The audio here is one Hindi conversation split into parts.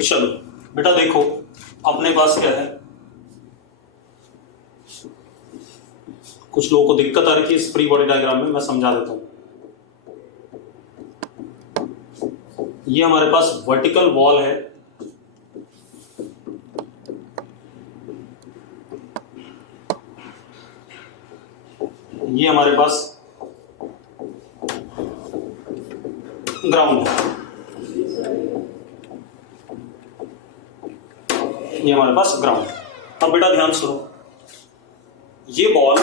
चलो बेटा देखो अपने पास क्या है, कुछ लोगों को दिक्कत आ रही है इस फ्री बॉडी डायग्राम में, मैं समझा देता हूं। ये हमारे पास वर्टिकल वॉल है, ये हमारे पास ग्राउंड है, ये हमारे पास ग्राउंड। अब बेटा ध्यान सुनो, ये बॉल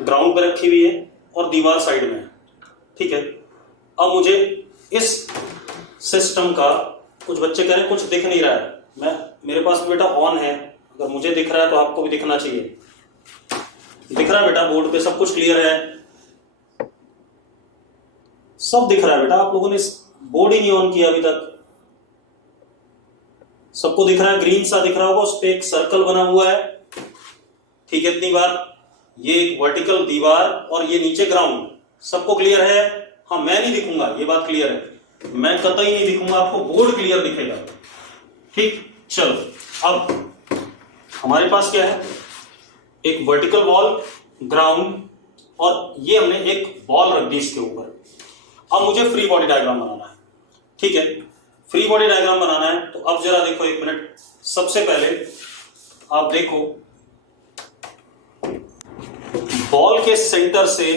ग्राउंड पे रखी हुई है और दीवार साइड में है, ठीक है। अब मुझे इस सिस्टम का, कुछ बच्चे कह रहे हैं कुछ दिख नहीं रहा है, मेरे पास बेटा ऑन है, अगर मुझे दिख रहा है तो आपको भी दिखना चाहिए। दिख रहा है बेटा, बोर्ड पे सब कुछ क्लियर है, सब दिख रहा है बेटा। आप लोगों ने बोर्ड ही नहीं ऑन किया अभी तक, सबको दिख रहा है, ग्रीन सा दिख रहा होगा, उस पे एक सर्कल बना हुआ है, ठीक है। इतनी बात, ये एक वर्टिकल दीवार और ये नीचे ग्राउंड, सबको क्लियर है? हाँ, मैं नहीं दिखूंगा, ये बात क्लियर है, मैं कतई नहीं दिखूंगा, आपको बोर्ड क्लियर दिखेगा, ठीक। चलो अब हमारे पास क्या है, एक वर्टिकल वॉल, ग्राउंड, और ये हमने एक बॉल रख दी इसके ऊपर। अब मुझे फ्री बॉडी डायग्राम बनाना है, ठीक है। फ्री बॉडी डायग्राम बनाना है तो अब जरा देखो एक मिनट, सबसे पहले आप देखो बॉल के सेंटर से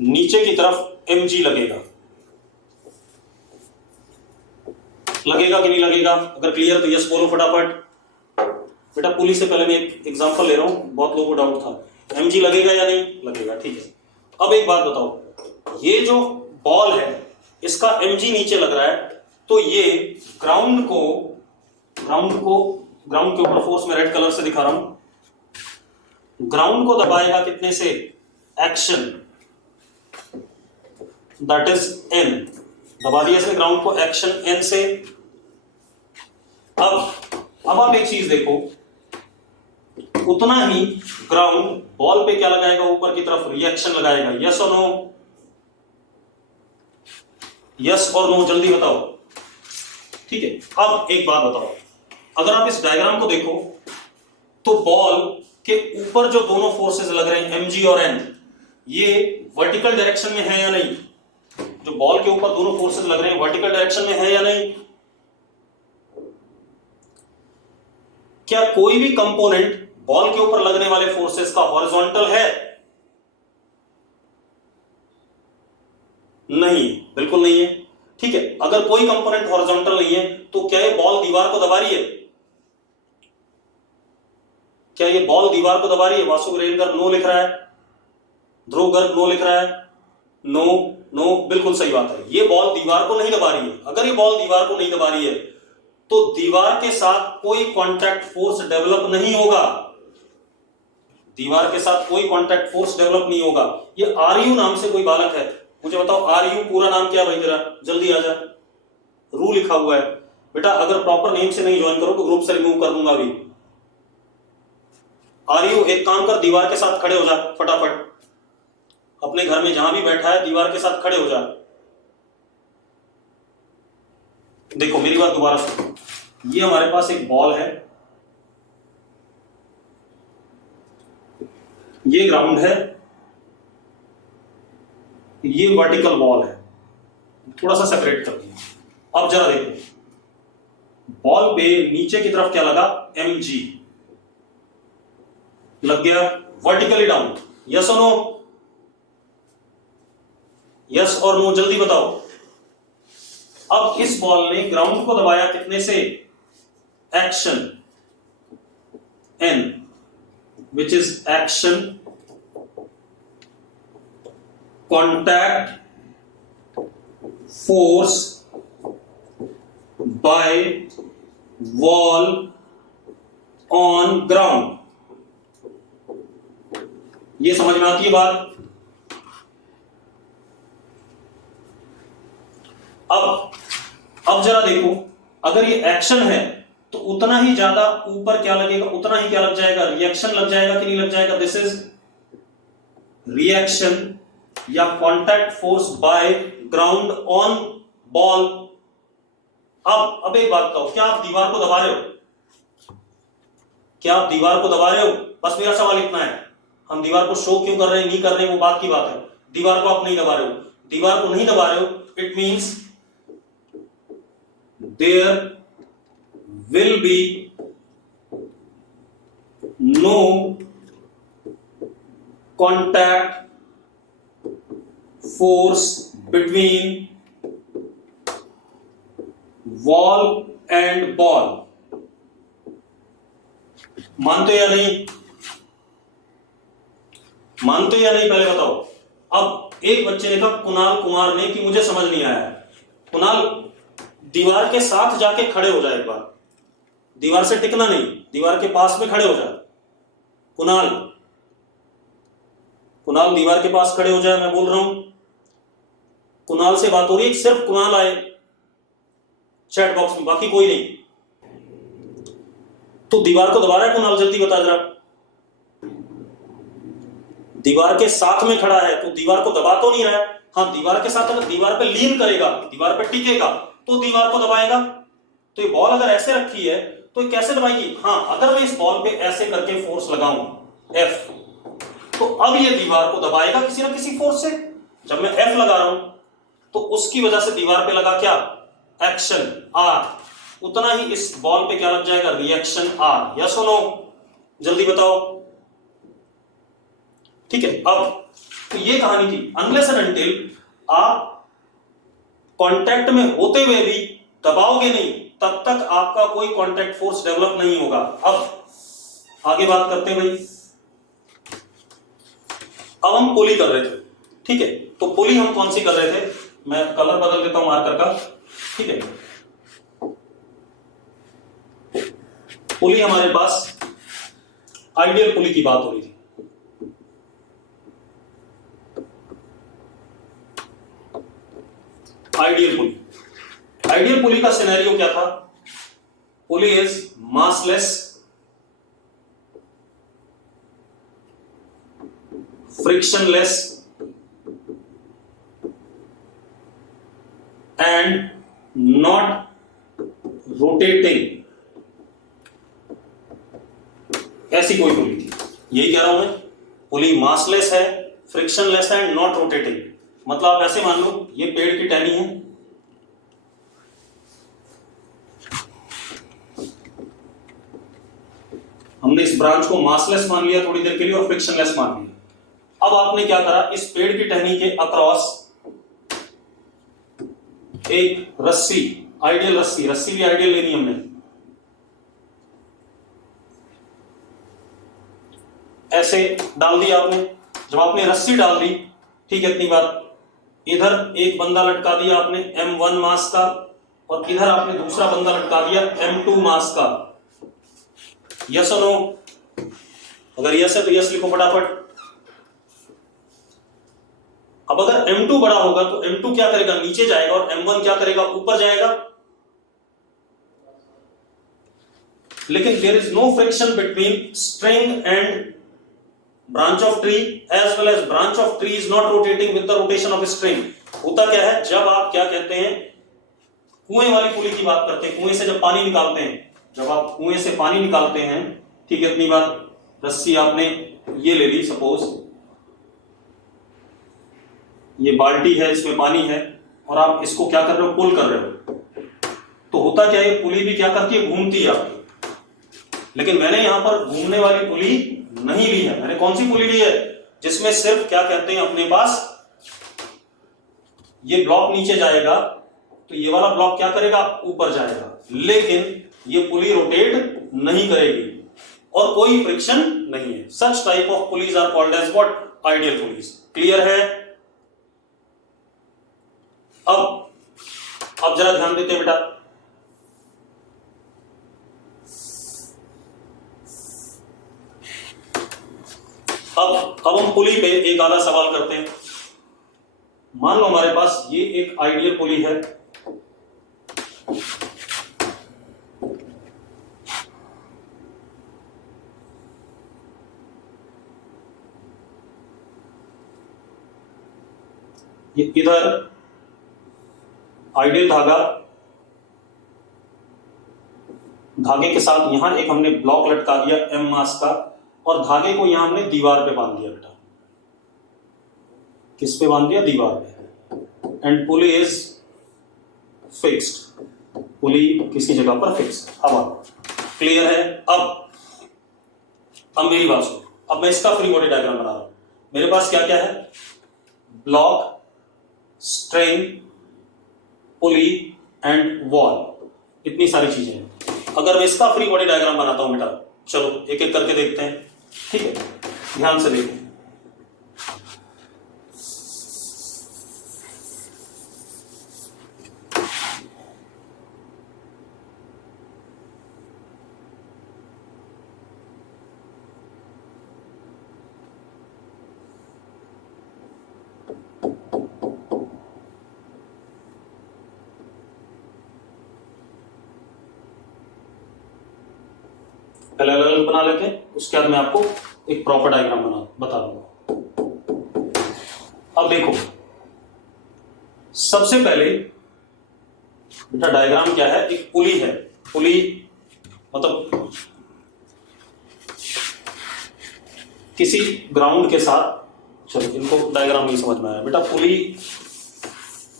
नीचे की तरफ mg लगेगा, लगेगा कि नहीं लगेगा? अगर क्लियर तो यस बोलो फटाफट। बेटा पुलिस से पहले मैं एक एग्जांपल ले रहा हूं, बहुत लोगों को डाउट था, mg लगेगा या नहीं लगेगा, ठीक है। अब एक बात बताओ, ये जो बॉल है इसका mg नीचे लग रहा है, तो ये ग्राउंड के ऊपर फोर्स में रेड कलर से दिखा रहा हूं, ग्राउंड को दबाएगा कितने से? एक्शन, दैट इज n, दबा दिया इसने ग्राउंड को एक्शन n से। अब आप एक चीज देखो, उतना ही ग्राउंड बॉल पे क्या लगाएगा? ऊपर की तरफ रिएक्शन लगाएगा, यस और नो? यस और नो, जल्दी बताओ, ठीक है। अब एक बात बताओ, अगर आप इस डायग्राम को देखो तो बॉल के ऊपर जो दोनों फोर्सेस लग रहे हैं mg और n, ये वर्टिकल डायरेक्शन में है या नहीं? जो बॉल के ऊपर दोनों फोर्सेस लग रहे हैं वर्टिकल डायरेक्शन में है या नहीं? क्या कोई भी कंपोनेंट बॉल के ऊपर लगने वाले फोर्सेस का हॉरिजॉन्टल है? नहीं, बिल्कुल नहीं है, ठीक है। अगर कोई कंपोनेंट हॉरिजॉन्टल नहीं है तो क्या ये बॉल दीवार को दबा रही है? क्या ये बॉल दीवार को दबा रही है? वासु रेलकर नो लिख रहा है, ध्रुव गर्ग नो लिख रहा है, नो नो, बिल्कुल सही बात है, ये बॉल दीवार को नहीं दबा रही है। अगर ये बॉल दीवार को नहीं दबा रही है तो दीवार के साथ कोई कांटेक्ट फोर्स डेवलप नहीं होगा, दीवार के साथ कोई कांटेक्ट फोर्स डेवलप नहीं होगा। ये आरयू नाम से कोई बालक है, मुझे बताओ आरयू पूरा नाम क्या भाई तेरा? जल्दी आ जा, रू लिखा हुआ है बेटा, अगर प्रॉपर नेम से नहीं ज्वाइन करो तो ग्रुप से रिमूव कर दूंगा अभी। आरयू एक काम कर, दीवार के साथ खड़े हो जा फटाफट, अपने घर में जहां भी बैठा है दीवार के साथ खड़े हो जा। देखो मेरी बात दोबारा सुनो, ये हमारे पास एक बॉल है, ये ग्राउंड है, ये वर्टिकल वॉल है, थोड़ा सा सेपरेट कर दिया। अब जरा देखो, बॉल पे नीचे की तरफ क्या लगा? mg लग गया, वर्टिकली डाउन, यस और नो? यस और नो, जल्दी बताओ। अब इस बॉल ने ग्राउंड को दबाया कितने से? Action n, which is action, contact force by wall on ground। ये समझ में आती है बात? अब जरा देखो, अगर ये एक्शन है तो उतना ही ज्यादा ऊपर क्या लगेगा? उतना ही क्या लग जाएगा? रिएक्शन लग जाएगा कि नहीं लग जाएगा? दिस इज रिएक्शन या contact force by ground on ball, अब एक बात बताओ, क्या आप दीवार को दबा रहे हो? क्या आप दीवार को दबा रहे हो? बस मेरा सवाल इतना है। हम दीवार को शो क्यों कर रहे हैं, नहीं कर रहे हैं, वो बात की बात है। दीवार को आप नहीं दबा रहे हो। दीवार को नहीं दबा रहे हो, it means there will be no contact force between wall and ball. मानते या नहीं? मानते या नहीं पहले बताओ। अब एक बच्चे ने कहा, कुणाल कुमार ने, कि मुझे समझ नहीं आया। कुणाल दीवार के साथ जाके खड़े हो जाए एक बार, दीवार से टिकना नहीं, दीवार के पास में खड़े हो जाए। कुणाल, कुणाल दीवार के पास खड़े हो जाए, मैं बोल रहा हूं। कुणाल से बात हो रही है, सिर्फ कुणाल आए चैट बॉक्स में, बाकी कोई नहीं। तो दीवार को दबा रहा है कुणाल? जल्दी बता जरा। दीवार के साथ में खड़ा है तो दीवार को दबा तो नहीं रहा है। हाँ, दीवार के साथ अगर दीवार पे लीन करेगा, दीवार पे टिकेगा, तो दीवार को दबाएगा। तो ये बॉल अगर ऐसे रखी है तो ये कैसे दबाएगी? हाँ, अगर मैं इस बॉल पे ऐसे करके फोर्स लगाऊं F, तो अब ये दीवार को दबाएगा किसी ना किसी फोर्स से। जब मैं F लगा रहा हूं तो उसकी वजह से दीवार पे लगा क्या? Action R। उतना ही इस बॉल पे क्या लग जाएगा? Reaction R। यस और नो? जल्दी बताओ। ठीक है, अब तो ये कहानी थी। अनलेस एंड अनटिल आप कांटेक्ट में होते हुए भी दबाओगे नहीं, तब तक आपका कोई कांटेक्ट फोर्स डेवलप नहीं होगा। अब आगे बात करते हैं भाई। अब हम पुली कर रहे थे, ठीक है? तो पुली हम कौन सी कर रहे थे? मैं कलर बदल देता हूं मार्कर का, ठीक है? पुली हमारे पास आइडियल पुली की बात हो रही थी। आइडियल पुली, आइडियल पुली का सिनेरियो क्या था? Pulley is massless, frictionless and not rotating, ऐसी कोई पुली थी। यही कह रहा हूं मैं, पुली मासलेस है, फ्रिक्शनलेस है, नॉट रोटेटिंग। मतलब आप ऐसे मान लो ये पेड़ की टहनी है, हमने इस ब्रांच को मासलेस मान लिया थोड़ी देर के लिए और फ्रिक्शनलेस मान लिया। अब आपने क्या करा? इस पेड़ की टहनी के अक्रॉस एक रस्सी, आइडियल रस्सी, रस्सी भी आइडियल लेनी हमने, ऐसे डाल दी आपने। जब आपने रस्सी डाल दी, ठीक है, इतनी बात, इधर एक बंदा लटका दिया आपने M1 मास का, और इधर आपने दूसरा बंदा लटका दिया M2 मास का। यस और नो? अगर यस है तो यस लिखो फटाफट। अब अगर M2 बड़ा होगा तो M2 क्या करेगा? नीचे जाएगा, और M1 क्या करेगा? ऊपर जाएगा। लेकिन there is no friction between string and branch of tree as well as branch of tree is not rotating with the rotation of string। होता क्या है? जब आप क्या कहते हैं, कुएं वाली पुली की बात करते हैं, कुएं से जब पानी निकालते हैं, जब आप कुएं से पानी निकालते हैं, ठीक है, इतनी बात, रस्सी आपने ये ले ली, सपोज ये बाल्टी है, इसमें पानी है, और आप इसको क्या कर रहे हो? पुल कर रहे हो। तो होता क्या है? पुली भी क्या करती है? घूमती है आपकी। लेकिन मैंने यहां पर घूमने वाली पुली नहीं ली है। मैंने कौन सी पुली ली है? जिसमें सिर्फ क्या कहते हैं, अपने पास ये ब्लॉक नीचे जाएगा तो ये वाला ब्लॉक क्या करेगा? ऊपर जाएगा, लेकिन ये पुली रोटेट नहीं करेगी और कोई फ्रिक्शन नहीं है। Such type of pulleys are called as what? Ideal pulleys. Clear है? अब जरा ध्यान देते हैं बेटा। अब हम पुली पे एक आधा सवाल करते हैं। मान लो हमारे पास ये एक आइडियल पुली है, ये इधर आइडियल धागा धागे के साथ यहां एक हमने ब्लॉक लटका दिया एम मास का, और धागे को यहां हमने दीवार पे बांध दिया बेटा। किस पे बांध दिया? दीवार पे। एंड पुली इज फिक्स्ड, पुली किसी जगह पर फिक्स। अब क्लियर है? अब मेरी बात सुनो, अब मैं इसका फ्री बॉडी डायग्राम बना रहा हूं। मेरे पास क्या क्या है? Block, strain, pulley and wall, इतनी सारी चीजें हैं। अगर मैं इसका फ्री बॉडी डायग्राम बनाता हूं बेटा, चलो एक एक करके देखते हैं, ठीक है? ध्यान से देखो। पहले अलग अलग बना लेते हैं, उसके बाद मैं आपको एक प्रॉपर डायग्राम बता दूंगा। अब देखो, सबसे पहले बेटा डायग्राम क्या है? एक पुली है। पुली मतलब किसी ग्राउंड के साथ, चलो इनको डायग्राम नहीं समझ में आया बेटा। पुली,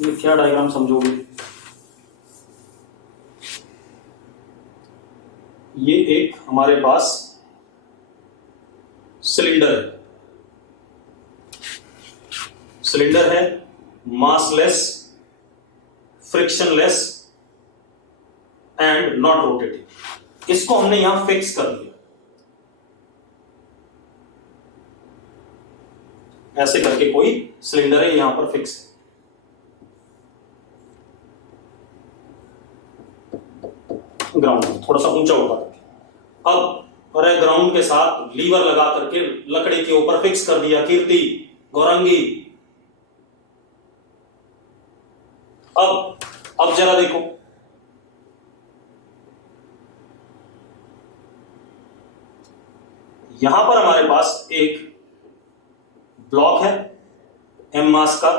ये क्या डायग्राम समझोगे? ये एक हमारे पास सिलेंडर है, सिलेंडर है, massless, frictionless and not rotating. इसको हमने यहां फिक्स कर दिया, ऐसे करके कोई सिलेंडर है यहां पर फिक्स है। ग्राउंड थोड़ा सा ऊंचा उठा करके, अब और ग्राउंड के साथ लीवर लगा करके लकड़ी के ऊपर फिक्स कर दिया। कीर्ति, गौरंगी, अब जरा देखो, यहां पर हमारे पास एक ब्लॉक है एम मास का,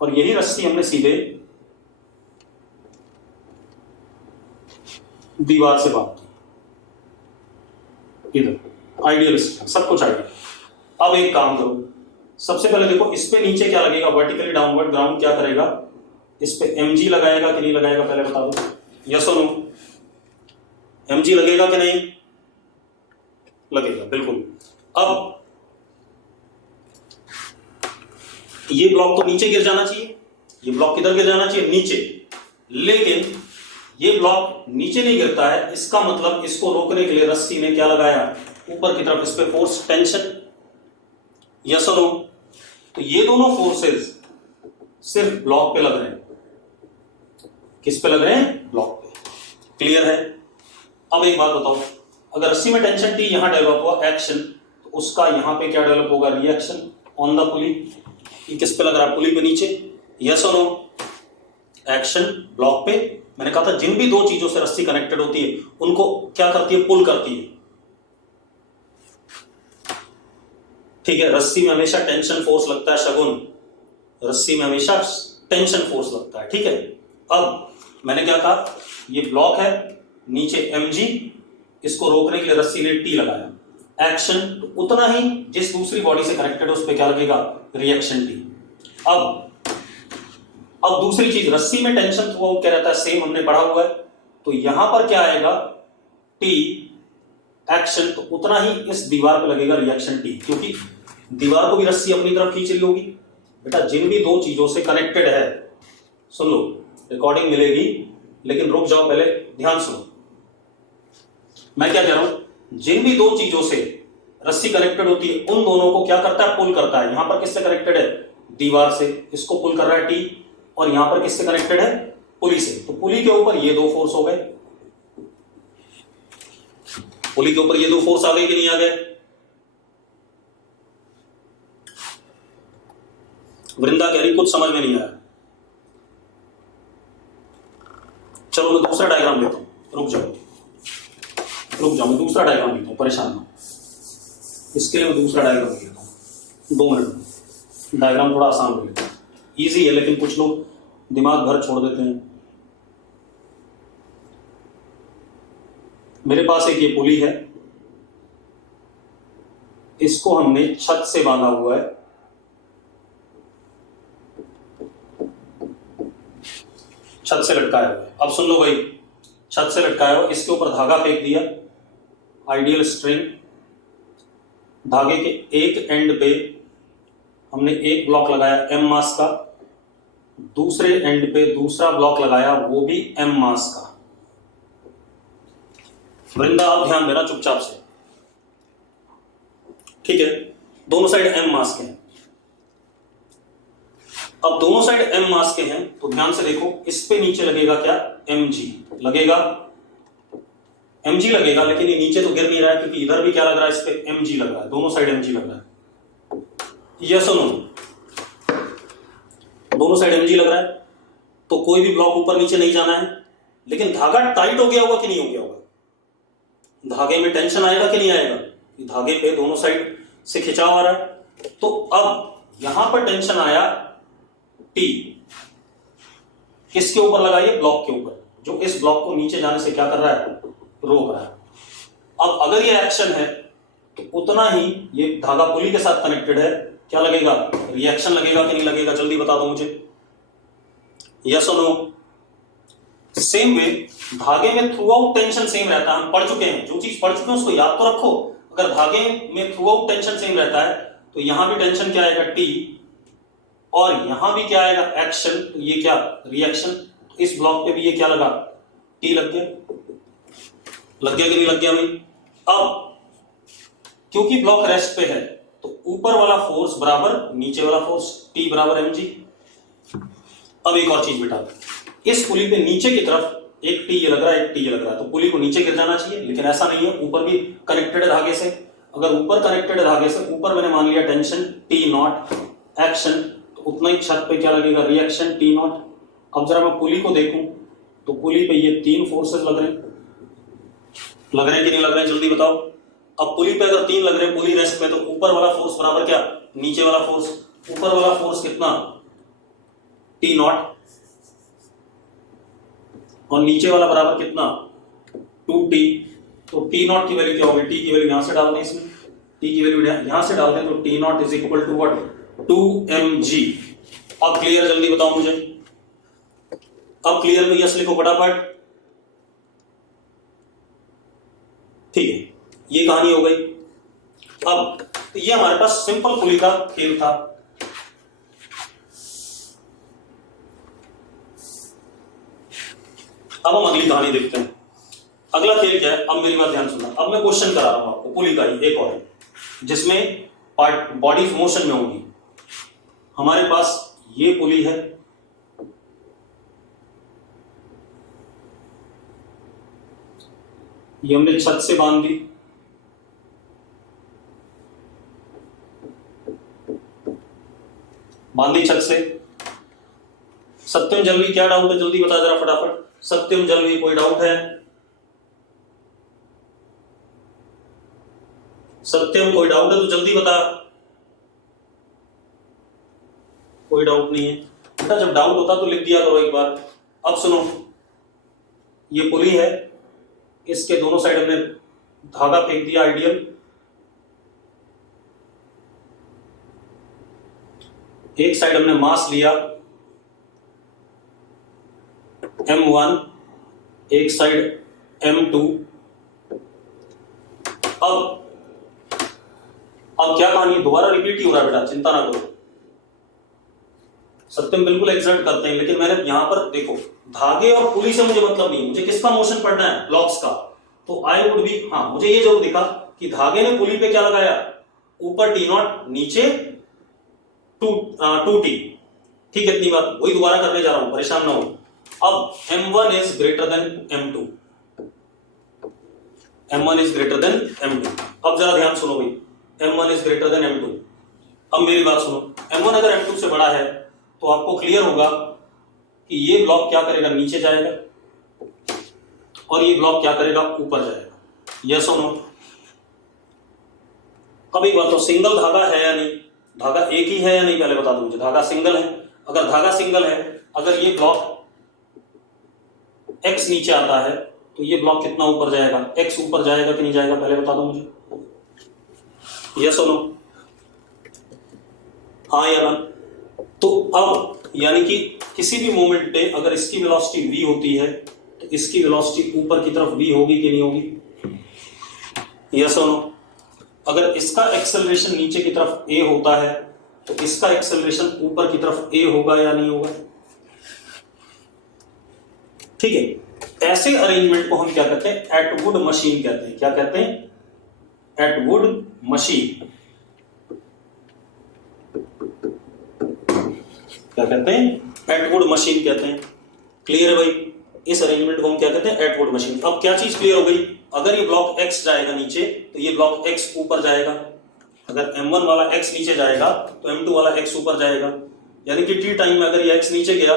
और यही रस्सी हमने सीधे दीवार से बांध दी। इधर आइडियलिस्ट, सब कुछ आइडियल। अब एक काम करो, सबसे पहले देखो इस पे नीचे क्या लगेगा? वर्टिकली डाउनवर्ड ग्राउंड क्या करेगा? इस पे mg लगाएगा कि नहीं लगाएगा? पहले बता दो, यस और नो। mg लगेगा कि नहीं लगेगा? बिल्कुल। अब ये ब्लॉक तो नीचे गिर जाना चाहिए, ये ब्लॉक किधर गिर जाना चाहिए? नीचे। लेकिन ये ब्लॉक नीचे नहीं गिरता है, इसका मतलब इसको रोकने के लिए रस्सी ने क्या लगाया? ऊपर की तरफ इस पे फोर्स, टेंशन, यस और नो। तो ये दोनों फोर्सेस सिर्फ ब्लॉक पे लग रहे हैं। किस पे लग रहे हैं? ब्लॉक पे। क्लियर है? अब एक बात बताओ, अगर रस्सी में टेंशन टी यहां डेवलप हुआ एक्शन, तो उसका यहां पे क्या डेवलप होगा? रिएक्शन ऑन द पुली। ये किस पे लग रहा है? पुली पे नीचे, यस और नो। एक्शन ब्लॉक पे। मैंने कहा था जिन भी दो चीजों से रस्सी कनेक्टेड होती है उनको क्या करती है? पुल करती है। ठीक है, रस्सी में हमेशा टेंशन फोर्स लगता है शगुन, रस्सी में हमेशा टेंशन फोर्स लगता है। ठीक है, अब मैंने क्या कहा? ये ब्लॉक है, नीचे mg, इसको रोकने के लिए रस्सी ने टी लगाया। एक्शन तो उतना ही जिस दूसरी बॉडी से कनेक्टेड है उस पर क्या लगेगा? Reaction T. अब दूसरी चीज, रस्सी में टेंशन थ्रू आउट क्या रहता है? सेम हमने पढ़ा हुआ है। तो यहां पर क्या आएगा? टी। एक्शन तो उतना ही इस दीवार पे लगेगा रिएक्शन टी, क्योंकि दीवार को भी रस्सी अपनी तरफ खींच रही होगी। बेटा जिन भी दो चीजों से कनेक्टेड है, सुन लो, रिकॉर्डिंग मिलेगी लेकिन रुक जाओ, पहले ध्यान सुनो। मैं क्या कह रहा हूं? जिन भी दो चीजों से रस्सी कनेक्टेड होती है उन दोनों को क्या करता है? पुल करता है। यहां पर किससे कनेक्टेड है? दीवार से, इसको पुल कर रहा है टी। और यहां पर किससे कनेक्टेड है? पुली से। तो पुली के ऊपर ये दो फोर्स हो गए, पुली के ऊपर ये दो फोर्स आ गए कि नहीं आ गए? वृंदा कह रही कुछ समझ में नहीं आया। चलो मैं दूसरा डायग्राम लेता हूं, रुक जाओ मैं दूसरा डायग्राम लेता हूं, परेशान ना। इसके लिए मैं दूसरा डायग्राम लेता हूं, 2 मिनट। डायग्राम थोड़ा आसान हो लेता है, ईजी है, लेकिन कुछ लोग दिमाग भर छोड़ देते हैं। मेरे पास एक ये पुली है, इसको हमने छत से बांधा हुआ है, छत से लटकाया हुआ है। अब सुन लो भाई, छत से लटकाया हुआ, इसके ऊपर धागा फेंक दिया, आइडियल स्ट्रिंग। धागे के एक एंड पे हमने एक ब्लॉक लगाया एम मास का, दूसरे एंड पे दूसरा ब्लॉक लगाया वो भी एम मास का। वृंदा आप ध्यान देना चुपचाप से, ठीक है। दोनों साइड एम मास के हैं। अब दोनों साइड एम मास के हैं तो ध्यान से देखो, इस पे नीचे लगेगा क्या, एम जी लगेगा, एम जी लगेगा, लेकिन ये नीचे तो गिर नहीं रहा है क्योंकि इधर भी क्या लग रहा है, इस पे एम जी लग रहा है, दोनों साइड एम जी लग रहा है। यस और नो, दोनों साइड एम जी लग रहा है तो कोई भी ब्लॉक ऊपर नीचे नहीं जाना है। लेकिन धागा टाइट हो गया होगा कि नहीं हो गया होगा, धागे में टेंशन आएगा कि नहीं आएगा, धागे पे दोनों साइड से खिंचाव आ रहा है। तो अब यहां पर टेंशन आया टी, किसके ऊपर लगाइए, ब्लॉक के ऊपर, जो इस ब्लॉक को नीचे जाने से क्या कर रहा है, रोक रहा है। अब अगर ये एक्शन है तो उतना ही ये धागा पुली के साथ कनेक्टेड है, क्या लगेगा, रिएक्शन लगेगा कि नहीं लगेगा, जल्दी बता दो मुझे, यस और नो। सेम वे धागे में थ्रू आउट टेंशन सेम रहता है, हम पढ़ चुके हैं, जो चीज पढ़ चुके हैं उसको याद तो रखो। अगर धागे में थ्रू आउट टेंशन सेम रहता है तो यहां भी टेंशन क्या आएगा, टी, और यहां भी क्या आएगा, एक्शन, तो ये क्या, रिएक्शन। तो इस ब्लॉक पे भी ये क्या लगा, टी लग गया, लग गया कि नहीं लग गया भाई। अब क्योंकि ब्लॉक रेस्ट पे है तो ऊपर वाला फोर्स बराबर नीचे वाला फोर्स, टी बराबर एम जी। अब एक और चीज बेटा, इस पुली पे नीचे की तरफ एक टी ये लग रहा है, एक टी ये लग रहा है, तो पुली को नीचे गिर जाना चाहिए, लेकिन ऐसा नहीं है, ऊपर भी कनेक्टेड है धागे से। अगर ऊपर कनेक्टेड है धागे से, ऊपर मैंने मान लिया टेंशन टी नॉट, एक्शन, तो उतना ही छत पे क्या लगेगा, रिएक्शन टी नॉट। अब जरा मैं पुली को देखूं तो पुली पे ये तीन फोर्सेस लग रहे हैं, लग रहे हैं कि नहीं लग रहे हैं, जल्दी बताओ। अब पुली पे अगर तीन लग रहे हैं, पुली रेस्ट पे, तो ऊपर वाला फोर्स बराबर क्या, नीचे वाला फोर्स। ऊपर वाला फोर्स कितना, टी नॉट, और नीचे वाला बराबर कितना, 2t। तो टी नॉट की वैल्यू क्या होगी, टी की वैल्यू यहां से डाल दें, इसमें टी की वैल्यू यहां से डाल दें, तो T naught is equal to what, 2mg। अब क्लियर, जल्दी बताओ मुझे, अब क्लियर में यस लिखो फटाफट, ठीक है, ये कहानी हो गई। अब ये हमारे पास सिंपल पुली का खेल था। अब हम अगली कहानी देखते हैं। अगला खेल क्या है, अब मेरी बात ध्यान सुनना। अब मैं क्वेश्चन करा रहा हूं आपको पुली का ही एक और है, जिसमें पार्ट बॉडीज मोशन में होंगी। हमारे पास ये पुली है, ये हमने छत से बांध दी, बांधी छत से। सत्यम जलवी, क्या डाउट है, जल्दी बता जरा फटाफट। सत्यम जलवी, कोई डाउट है, सत्यम कोई डाउट है तो जल्दी बता। कोई डाउट नहीं है बेटा, जब डाउट होता तो लिख दिया करो एक बार। अब सुनो, ये पुली है, इसके दोनों साइड हमने धागा फेंक दिया आइडियल, एक साइड हमने मास लिया m1, एक साइड m2। अब क्या कहानी, दोबारा रिपीट ही हो रहा है बेटा, चिंता ना करो, सत्यम बिल्कुल एग्जर्ट करते हैं, लेकिन मैंने यहां पर देखो, धागे और पुली से मुझे मतलब नहीं, मुझे किसका मोशन पढ़ना है, ब्लॉक्स का। तो आई वुड बी, हाँ मुझे ये जरूर दिखा कि धागे ने पुली पे क्या लगाया, ऊपर टी नॉट, नीचे 2t, ठीक है, इतनी बात, वही दोबारा करने जा रहा हूं, परेशान ना हो। अब m1 is greater than m2, m1 is greater than m2। अब जरा ध्यान सुनो भाई, m1 is greater than m2। अब मेरी बात सुनो, m1 अगर m2 से बड़ा है तो आपको क्लियर होगा कि ये ब्लॉक क्या करेगा, नीचे जाएगा, और ये ब्लॉक क्या करेगा, ऊपर जाएगा, यस और नो। अब एक बात तो, सिंगल धागा है या नहीं, धागा एक ही है या नहीं, पहले बता दो मुझे, धागा सिंगल है। अगर धागा सिंगल है, अगर ये ब्लॉक x नीचे आता है तो ये ब्लॉक कितना ऊपर जाएगा, x ऊपर जाएगा कि नहीं जाएगा, पहले बता दो मुझे, यस और नो, हाँ या ना। तो अब यानी कि किसी भी मोमेंट पे अगर इसकी वेलोसिटी v होती है तो इसकी वेलोसिटी ऊपर की तरफ v होगी कि नहीं होगी, यस और नो। अगर इसका एक्सेलरेशन नीचे की तरफ a होता है तो इसका एक्सेलरेशन ऊपर की तरफ a होगा या नहीं होगा, ठीक है। ऐसे अरेंजमेंट को हम क्या कहते हैं, एटवुड मशीन कहते हैं। क्या कहते हैं, एटवुड मशीन। क्या कहते हैं, एटवुड मशीन कहते हैं। क्लियर है भाई, इस अरेंजमेंट को हम क्या कहते हैं, एटवुड मशीन। अब क्या चीज क्लियर हो गई, अगर ये ब्लॉक x जाएगा नीचे तो ये ब्लॉक x ऊपर जाएगा, अगर m1 वाला x नीचे जाएगा तो m2 वाला x ऊपर जाएगा, यानी कि t टाइम में अगर ये x नीचे गया,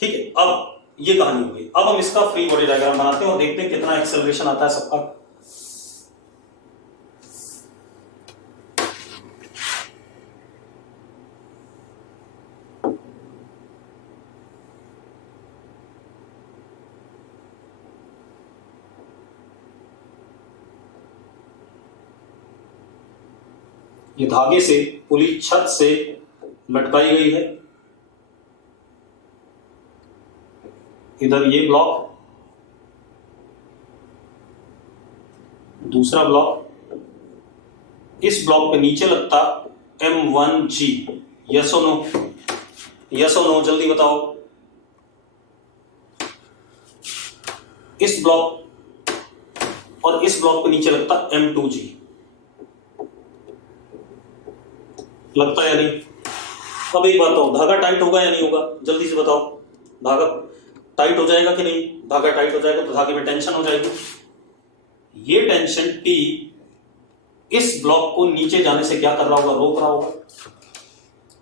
ठीक है। अब ये कहानी हो गई। अब हम इसका फ्री बॉडी डायग्राम बनाते हैं और देखते हैं कितना एक्सेलरेशन आता है सबका। ये धागे से पुली छत से लटकाई गई है, इधर ये ब्लॉक, दूसरा ब्लॉक, इस ब्लॉक पे नीचे लगता M1G, यस और नो, यस और नो, जल्दी बताओ। इस ब्लॉक और इस ब्लॉक पे नीचे लगता M2G, लगता है या नहीं। अब एक बात बताओ, धागा टाइट होगा या नहीं होगा, जल्दी से बताओ। धागा टाइट हो जाएगा कि नहीं, धागा टाइट हो जाएगा तो धागे में टेंशन हो जाएगी। ये टेंशन T इस ब्लॉक को नीचे जाने से क्या कर रहा होगा, रोक रहा होगा,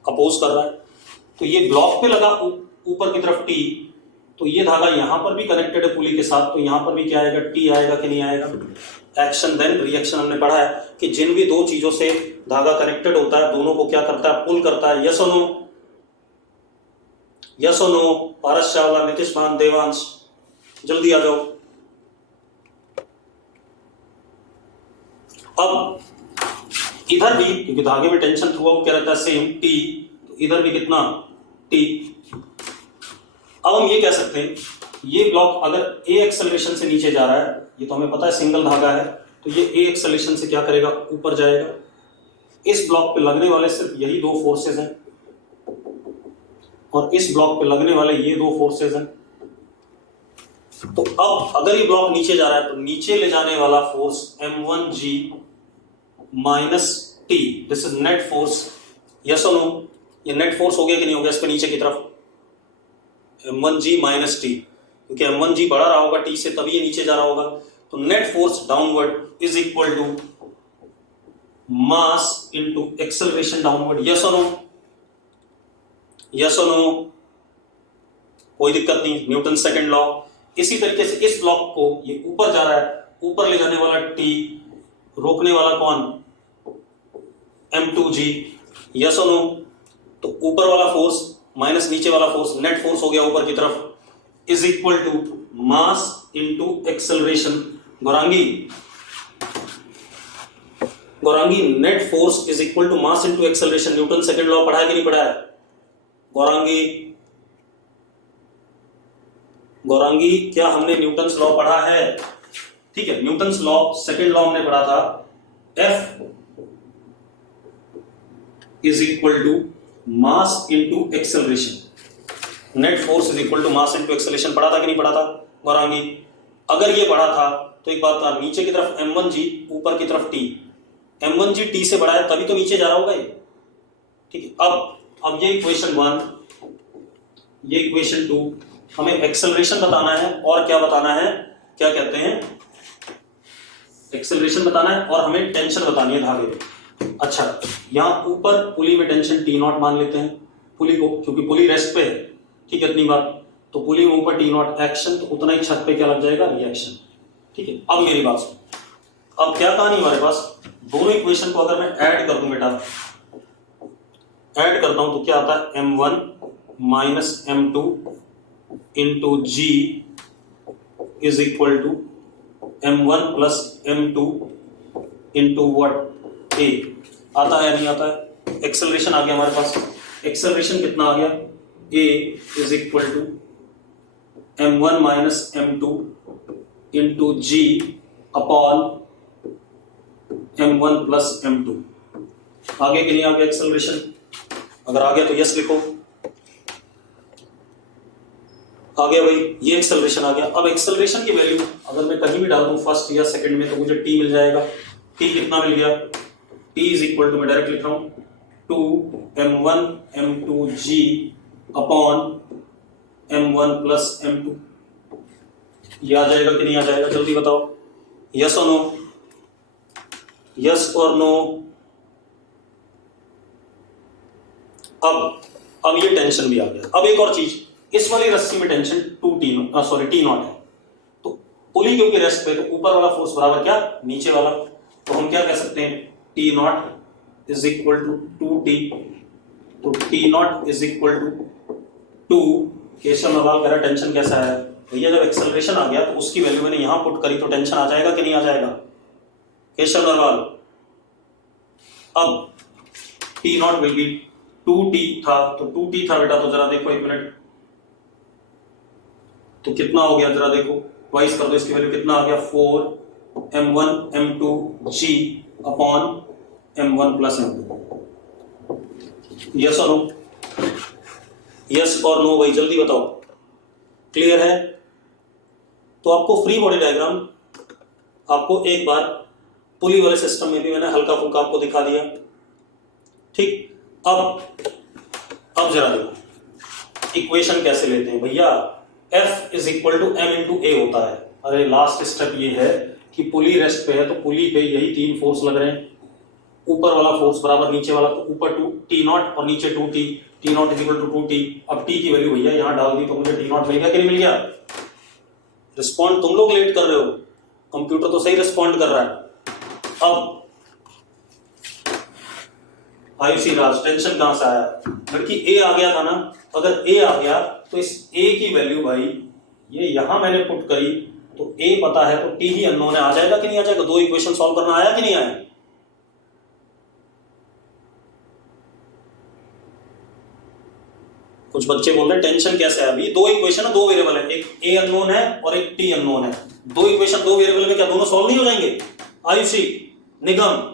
अपोज कर रहा है। तो ये ब्लॉक पे लगा ऊपर की तरफ T, तो ये धागा यहां पर भी कनेक्टेड है पुली के साथ, तो यहां पर भी क्या आएगा, T आएगा कि नहीं आएगा। एक्शन देन रिएक्शन, हमने पढ़ा है कि जिन भी दो चीजों से धागा कनेक्टेड होता है दोनों को क्या करता है, पुल करता है, यस और नो, यस और नो। पारस चावला, नीतीश मान, देवांश, जल्दी आ जाओ। अब इधर भी, क्योंकि धागे में टेंशन थ्रू आउट क्या रहता है, सेम T, तो इधर भी कितना, T। अब हम ये कह सकते हैं, ये ब्लॉक अगर A एक्सेलरेशन से नीचे जा रहा है, ये तो हमें पता है सिंगल धागा है, तो ये A एक्सेलरेशन से क्या करेगा, ऊपर जाएगा। इस ब्लॉक पे लगने वाले सिर्फ यही दो फोर्सेस हैं और इस ब्लॉक पे लगने वाले ये दो फोर्सेस हैं। तो अब अगर ये ब्लॉक नीचे जा रहा है तो नीचे ले जाने वाला force M1G minus T, this is net force, yes और नो। ये नेट फोर्स हो गया कि नहीं हो गया, इस पे नीचे की तरफ M1G माइनस T, क्योंकि M1G बढ़ा रहा होगा T से, तभी ये नीचे जा रहा होगा। तो net force downward is equal to mass into acceleration downward, yes और नो, यस और नो, कोई दिक्कत नहीं, न्यूटन सेकंड लॉ। इसी तरीके से इस ब्लॉक को ये ऊपर जा रहा है, ऊपर ले जाने वाला T, रोकने वाला कौन, M2G, यस और नो। तो ऊपर वाला फोर्स माइनस नीचे वाला फोर्स, नेट फोर्स हो गया ऊपर की तरफ, is equal to mass into acceleration. Gaurangi, Gaurangi, net force is equal to mass into acceleration, Newton second law पढ़ा है कि नहीं पढ़ा है गौरांगी, गौरांगी, क्या हमने न्यूटन्स लॉ पढ़ा है, ठीक है। न्यूटन्स लॉ सेकंड लॉ हमने पढ़ा था, F is equal to mass into acceleration, net force is equal to mass into acceleration, पढ़ा था कि नहीं पढ़ा था गौरांगी। अगर ये पढ़ा था तो एक बात था, नीचे की तरफ M1G, ऊपर की तरफ T, M1G T से बड़ा है तभी तो नीचे जा रहा होगा ये, ठीक है। अब ये इक्वेशन 1, ये इक्वेशन 2, हमें एक्सेलरेशन बताना है और क्या बताना है, क्या कहते हैं, एक्सेलरेशन बताना है और हमें टेंशन बतानी है धागे में। अच्छा, यहां ऊपर पुली में टेंशन T0 मान लेते हैं पुली को, क्योंकि पुली रेस्ट पे है, ठीक है, इतनी बात। तो पुली में ऊपर T0 एक्शन, तो उतना ही छत पे क्या लग जाएगा, रिएक्शन, ठीक है। अब मेरी बात सुन, अब क्या कहानी हमारे पास, दोनों इक्वेशन को अगर मैं ऐड कर दूं बेटा, ऐड करता हूं तो क्या आता है, M1 minus M2 into G is equal to m1 plus m2 into what a। आता है या नहीं आता है? एक्सेलरेशन आ गया हमारे पास। एक्सेलरेशन कितना आ गया? a is equal to m1 minus m2 into g upon m1 plus m2। आगे कि नहीं आ गया एक्सेलरेशन? अगर आ गया तो यस लिखो। आ गया भाई, ये एक्सेलरेशन आ गया। अब एक्सेलरेशन की वैल्यू अगर मैं कहीं भी डाल दूं फर्स्ट या सेकंड में तो मुझे टी मिल जाएगा। टी कितना मिल गया? टी इज इक्वल टू, मैं डायरेक्ट लिख रहा हूं, 2m1 m2g upon m1 plus m2। ये आ जाएगा कि नहीं आ जाएगा? जल्दी बताओ, यस और नो, यस और नो। अब ये टेंशन भी आ गया। अब एक और चीज, इस वाली रस्सी में टेंशन टी नॉट है, तो पुली क्योंकि रेस्ट पे, तो ऊपर वाला फोर्स बराबर क्या? नीचे वाला। तो हम क्या कह सकते हैं? T naught is equal to 2t। तो T naught is equal to 2। Keshav Narwal कह रहा टेंशन कैसा है? भैया जब एक्सेलरेशन आ गया तो उसकी वैल्यू मैंने यहां पुट करी तो टेंशन आ जाएगा कि नहीं आ जाएगा? केशव नरवाल, अब T not will be 2t था, तो 2t था बेटा, तो जरा देखो एक मिनट, तो कितना हो गया जरा देखो, ट्वाइस कर दो, इसकी वैल्यू कितना आ गया? 4m1 m2g upon m1 plus m2। Yes और नो? यस और नो भाई, जल्दी बताओ। क्लियर है? तो आपको फ्री बॉडी डायग्राम आपको एक बार पुली वाले सिस्टम में भी मैंने हल्का फुल्का आपको दिखा दिया। ठीक, अब जरा देखो इक्वेशन कैसे लेते हैं भैया। F is equal to m into a होता है। अरे लास्ट स्टेप ये है कि पुली रेस्ट पे है, तो पुली पे यही तीन फोर्स लग रहे हैं, ऊपर वाला फोर्स बराबर नीचे वाला, तो ऊपर 2t नॉट और नीचे 2t, t naught is equal to 2t। अब t की वैल्यू भैया यहां डाल दी तो मुझे t नॉट मिल गया कि नहीं मिल गया? रिस्पॉन्ड तुम लोग लेट कर रहे हो, कंप्यूटर तो सही रिस्पॉन्ड कर रहा है। अब आयुषी राज, टेंशन कहां से आया? लड़की ए आ गया था ना, अगर ए आ गया तो इस ए की वैल्यू भाई ये यहां मैंने पुट करी, तो ए पता है तो टी ही अननोन है। आ जाएगा कि नहीं आ जाएगा? दो इक्वेशन सॉल्व करना आया कि नहीं आया? कुछ बच्चे बोल रहे हैं टेंशन कैसे है? अभी दो इक्वेशन है, दो वेरिएबल है, एक ए अननोन है और एक टी अननोन है। दो इक्वेशन दो वेरिएबल में क्या दोनों सॉल्व नहीं हो जाएंगे? आयुषी, निगम,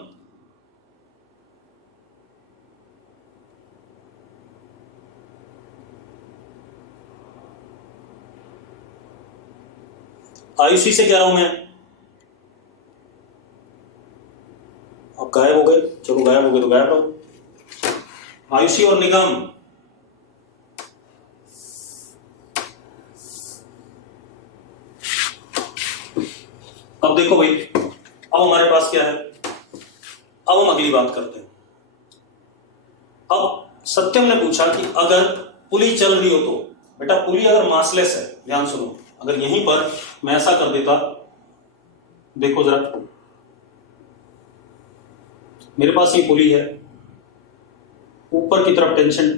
आयुषी से कह रहा हूं मैं। अब गायब हो गए, चलो गायब हो गए तो गायब रहो। आयुषी और निगम, अब देखो भाई, अब हमारे पास क्या है? अब हम अगली बात करते हैं। अब सत्यम ने पूछा कि अगर पुली चल रही हो तो, बेटा पुली अगर मासलेस है, ध्यान सुनो, अगर यहीं पर मैं ऐसा कर देता, देखो जरा, मेरे पास ये पुली है, ऊपर की तरफ टेंशन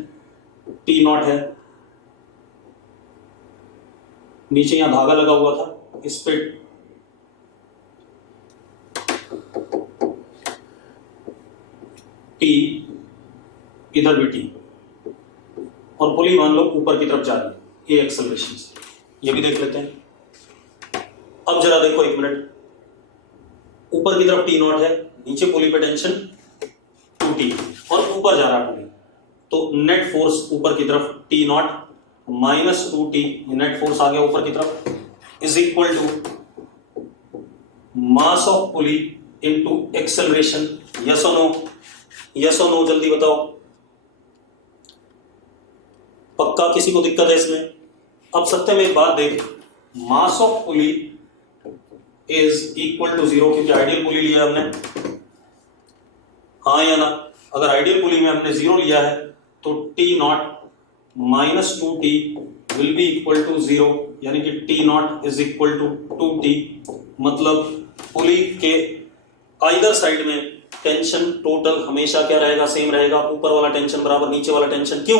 टी नॉट है, नीचे यहां धागा लगा हुआ था, इस पे टी, इधर भी टी, और पुली मान लो ऊपर की तरफ जा रही है ये एक्सेलरेशन से। ये भी देख लेते हैं। अब जरा देखो एक मिनट, ऊपर की तरफ टी नॉट है, नीचे पुली पे टेंशन 2t और ऊपर जा रहा है पुली, तो नेट फोर्स ऊपर की तरफ T naught minus 2t, net force आ गया ऊपर की तरफ, is equal to mass of pulley into acceleration. Yes और नो? यस और नो, जल्दी बताओ। पक्का किसी को दिक्कत है इसमें? अब सत्य में एक बात देख, mass of pulley is equal to 0, क्योंकि आइडियल पुली लिया हमने, हाँ या ना? अगर आइडियल पुली में हमने 0 लिया है तो T naught minus 2t will be equal to 0, यानी कि T naught is equal to 2t। मतलब पुली के आइदर साइड में टेंशन टोटल हमेशा क्या रहेगा? सेम रहेगा, ऊपर वाला टेंशन बराबर नीचे वाला टेंशन। क्यों?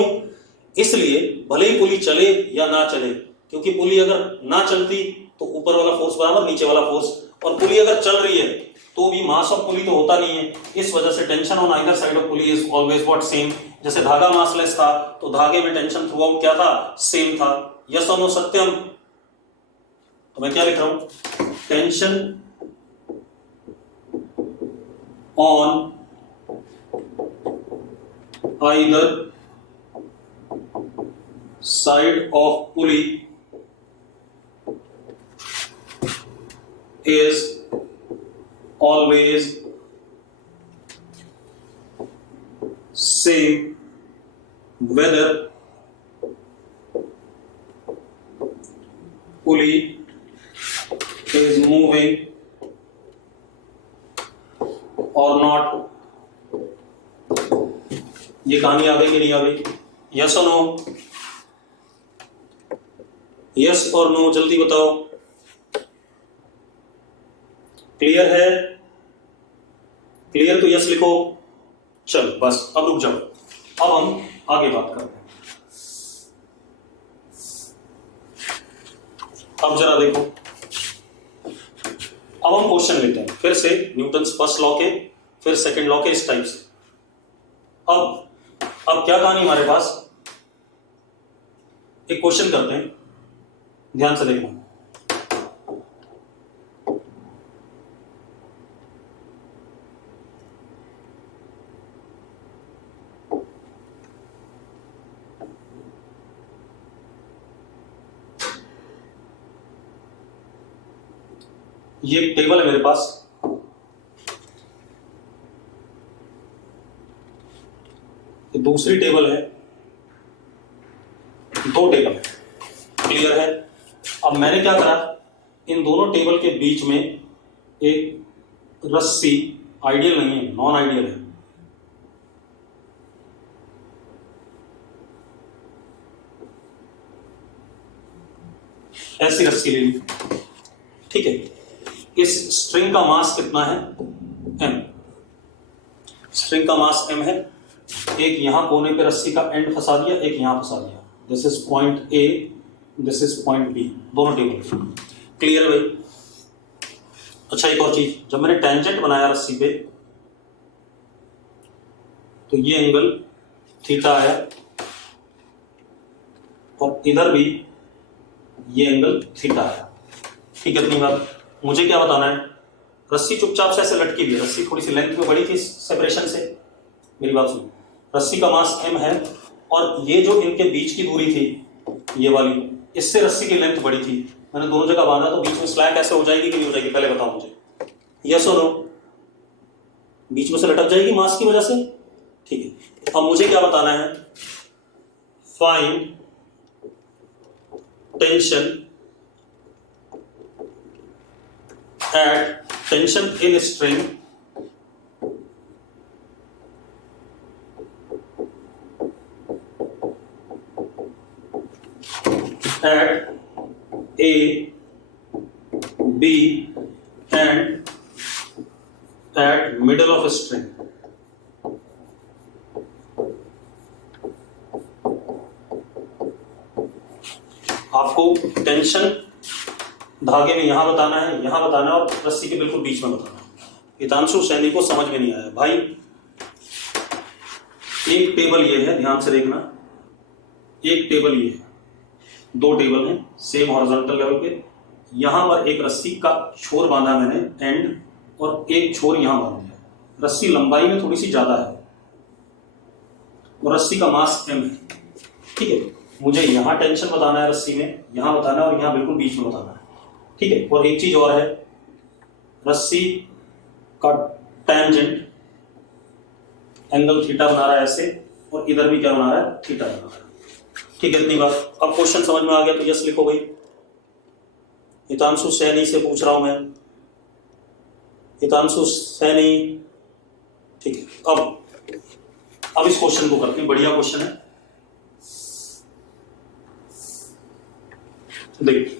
इसलिए भले ही पुली चले या ना चले, क्योंकि पुली अगर ना चलती तो ऊपर वाला फोर्स बराबर नीचे वाला फोर्स, और पुली अगर चल रही है तो भी मास ऑफ पुली तो होता नहीं है, इस वजह से tension on either side of pulley is always what, same. जैसे धागा मासलेस था तो धागे में टेंशन थ्रू आउट क्या था, सेम था। यस और नो सत्यम? तो मैं क्या लिख रहा हूं, tension on either side of pulley is always same whether pulley is moving or not। ये कहानी आ गई कि नहीं आ गई? यस और नो? यस और नो जल्दी बताओ। क्लियर है? क्लियर तो यस लिखो। चलो बस अब रुक जाओ, अब हम आगे बात करते हैं। अब जरा देखो, अब हम क्वेश्चन लेते हैं फिर से न्यूटन्स फर्स्ट लॉ के, फिर सेकंड लॉ के, इस टाइप से। अब क्या कहानी हमारे पास, एक क्वेश्चन करते हैं, ध्यान से देखना। ये एक टेबल है मेरे पास, ये दूसरी टेबल है, दो टेबल है, क्लियर है? अब मैंने क्या करा, इन दोनों टेबल के बीच में एक रस्सी, आइडियल नहीं है, नॉन आइडियल है, ऐसी रस्सी ले ली, ठीक है? इस स्ट्रिंग का मास कितना है, m। स्ट्रिंग का मास m है। एक यहां कोने पे रस्सी का एंड फंसा दिया, एक यहां फंसा दिया। This is point A, this is point B, दोनों टेबल। क्लियर है भाई? अच्छा एक और चीज, जब मैंने टेंजेंट बनाया रस्सी पे तो ये एंगल थीटा आया, और इधर भी ये एंगल थीटा आया, ठीक है? इतनी बात। मुझे क्या बताना है, रस्सी चुपचाप से ऐसे लटकी हुई है, रस्सी थोड़ी सी लेंथ में बड़ी थी सेपरेशन से, मेरी बात सुनो। रस्सी का मास m है, और ये जो इनके बीच की दूरी थी ये वाली, इससे रस्सी की लेंथ बड़ी थी। मैंने दोनों जगह बांधा, तो बीच में स्लैक ऐसे हो जाएगी कि नहीं हो जाएगी, पहले बताओ मुझे, यस और नो? बीच में से लटक जाएगी मास की वजह से, ठीक है? अब मुझे क्या बताना है, find tension at tension in string at A, B and at middle of a string। आपको टेंशन धागे में यहां बताना है, यहां बताना है, और रस्सी के बिल्कुल बीच में बताना है। हितांशु सैनी को समझ में नहीं आया भाई। एक टेबल ये है, ध्यान से देखना, एक टेबल ये है, दो टेबल हैं सेम हॉरिजॉन्टल लेवल पे। यहां पर एक रस्सी का छोर बांधा मैंने एंड, और एक छोर यहां बांध दिया। रस्सी लंबाई में थोड़ी सी ज्यादा है, और रस्सी का मास m है, ठीक है? मुझे यहां टेंशन बताना है रस्सी में, यहां बताना है, और यहां बिल्कुल बीच में बताना है, ठीक है? और एक चीज और है, रस्सी का टेंजेंट एंगल थीटा बना रहा है ऐसे, और इधर भी क्या बना रहा है, थीटा बना रहा है, ठीक है? इतनी बात। अब क्वेश्चन समझ में आ गया तो यस लिखो भाई। हितांशु सैनी से पूछ रहा हूं मैं, हितांशु सैनी, ठीक है? अब इस क्वेश्चन को करते हैं, बढ़िया क्वेश्चन है, देखिए।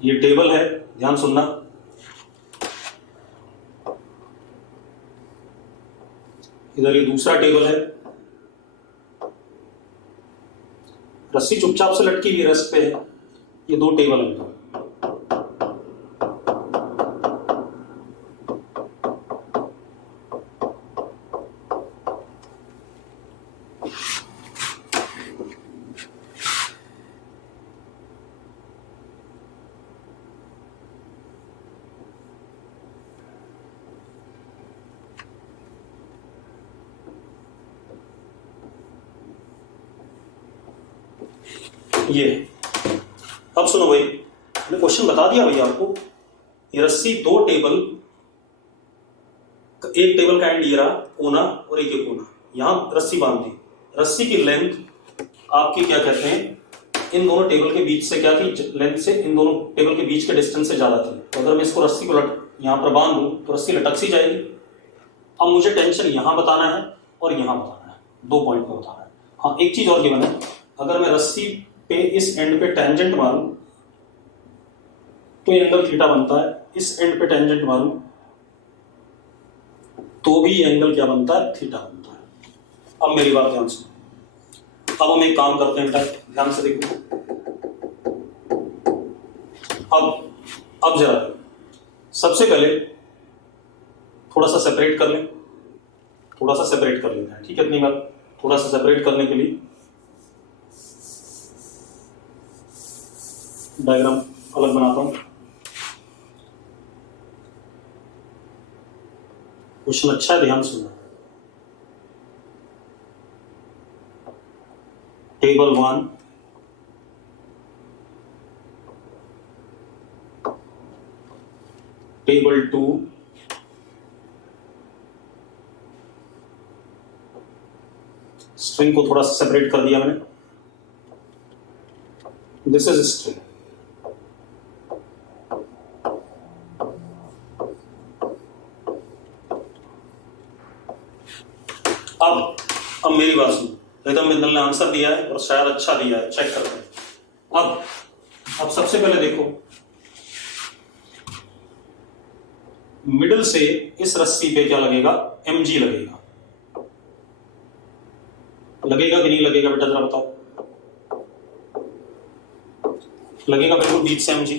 ये टेबल है, ध्यान सुनना, इधर ये दूसरा टेबल है, रस्सी चुपचाप से लटकी हुई रेस्ट पे है, ये दो टेबल है। ये अब सुनो भाई, मैंने क्वेश्चन बता दिया भाई आपको। ये रस्सी दो टेबल, एक टेबल का एंड ये रहा कोना और एक ये कोना, यहां रस्सी बांध दी। रस्सी की लेंथ आपकी क्या कहते हैं, इन दोनों टेबल के बीच से क्या थी, लेंथ से इन दोनों टेबल के बीच के डिस्टेंस से ज्यादा थी। तो अगर मैं इसको रस्सी को यहां पर बांध दूं तो रस्सी लटक सी जाएगी। अब मुझे टेंशन यहां बताना है और यहां बताना है, दो पॉइंट पे बताना है। हाँ, एक चीज और गिवन है, अगर मैं रस्सी पे इस एंड पे टेंजेंट मारूं तो एंगल थीटा बनता है, इस एंड पे टेंजेंट मारूं तो भी एंगल क्या बनता है, थीटा बनता है। अब मेरी बात ध्यान सुनो, अब हम एक काम करते हैं, ध्यान से देखो। अब जरा सबसे पहले थोड़ा सा सेपरेट कर लें, थोड़ा सा सेपरेट कर लेते हैं, ठीक है। इतनी बात, थोड़ा सा सेपरेट करने के लिए डायग्राम अलग बनाता हूं। क्वेश्चन अच्छा है, ध्यान सुनना। टेबल 1, टेबल 2, स्ट्रिंग को थोड़ा सा सेपरेट कर दिया मैंने, दिस इज स्ट्रिंग। अब मेरी बात सुनो, रिदम बिंदल ने आंसर दिया है और शायद अच्छा दिया है, चेक करते हैं। अब सबसे पहले देखो, मिडिल से इस रस्सी पे क्या लगेगा, mg लगेगा। लगेगा कि नहीं लगेगा बेटा, जरा बताओ। लगेगा बिल्कुल बीच से mg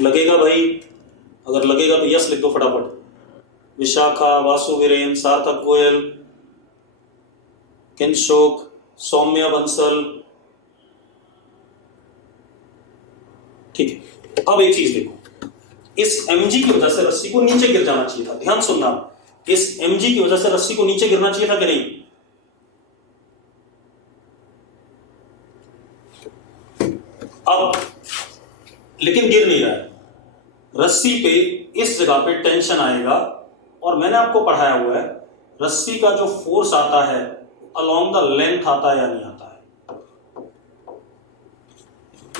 लगेगा भाई। अगर लगेगा तो यस लिख दो फटाफट। विशाखा, वासु, वीरेन, सार्थक, गोयल, किंशोक, सौम्या, बंसल, ठीक है। अब एक चीज देखो, इस mg की वजह से रस्सी को नीचे गिर जाना चाहिए था। ध्यान सुनना, इस mg की वजह से रस्सी को नीचे गिरना चाहिए था कि नहीं? अब लेकिन गिर नहीं रहा है। रस्सी पे इस जगह पे टेंशन आएगा और मैंने आपको पढ़ाया हुआ है रस्सी का जो फोर्स आता है अलोंग द लेंथ आता है या नहीं आता है।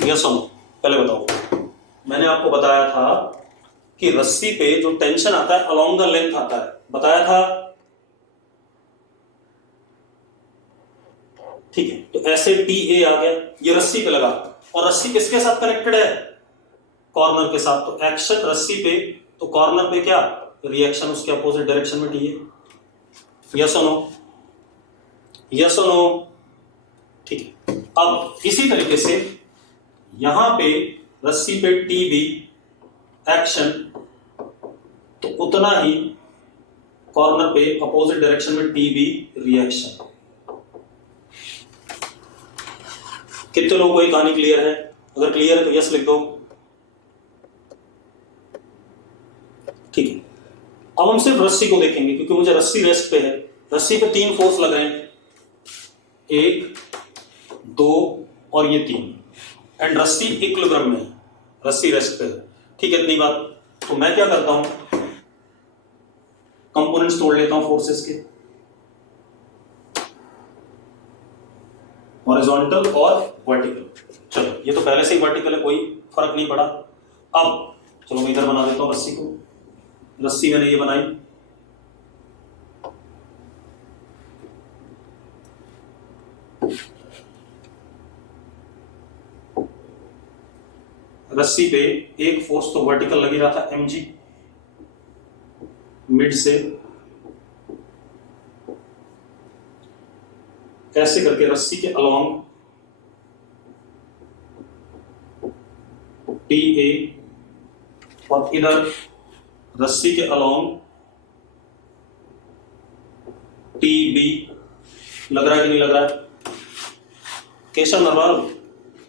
यस नो, पहले बताओ। मैंने आपको बताया था कि रस्सी पे जो टेंशन आता है अलोंग द लेंथ आता है, बताया था, ठीक है। तो ऐसे TA आ गया, ये रस्सी पे लगा और रस्सी किसके साथ कनेक्टेड है, कॉर्नर के साथ। तो एक्शन रस्सी पे, तो कॉर्नर पे क्या, रिएक्शन उसके अपोजिट डायरेक्शन में TA। यस और नो, यस और नो, ठीक है। अब इसी तरीके से यहां पे रस्सी पे TB एक्शन, तो उतना ही कॉर्नर पे अपोजिट डायरेक्शन में TB रिएक्शन। कितने लोगों को ये कहानी क्लियर है? अगर क्लियर है तो यस लिख दो, ठीक है। अब हम सिर्फ रस्सी को देखेंगे क्योंकि मुझे रस्सी रेस्ट पे है। रस्सी पे 3 फोर्स लग रहे हैं, 1, 2 और ये 3, एंड रस्सी इक्विलिब्रियम में है, रस्सी रेस्ट पे है, ठीक है। इतनी बात। तो मैं क्या करता हूं, कंपोनेंट्स तोड़ लेता हूं फोर्सेस के, हॉरिजॉन्टल और वर्टिकल। चलो ये तो पहले से ही वर्टिकल है, कोई फर्क नहीं पड़ा। अब चलो मैं इधर बना देता हूं रस्सी को। रस्सी मैंने ये बनाई, रस्सी पे एक फोर्स तो वर्टिकल लगी रहा था mg, मिड से ऐसे करके रस्सी के अलोंग टी ए और इधर रस्सी के अलोंग टी बी। लग रहा है कि नहीं लग रहा है? केशव नरवाल